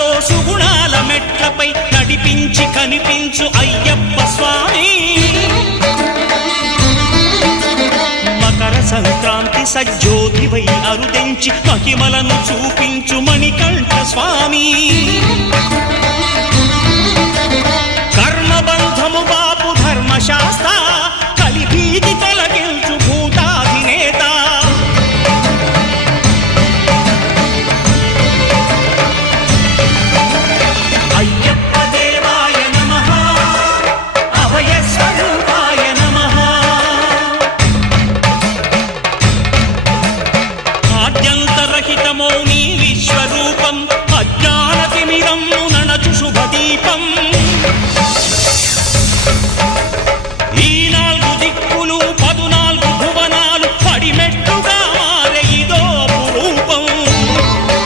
సుఖాలతో సుగుణాల మెట్లపై నడిపించి కనిపించు అయ్యప్ప స్వామి. మకర సంక్రాంతి సజ్జోతివై అరుదెంచి మహిమలను చూపించు మణికంఠ స్వామి. కర్మబంధము బాపు ధర్మశాస్త్ర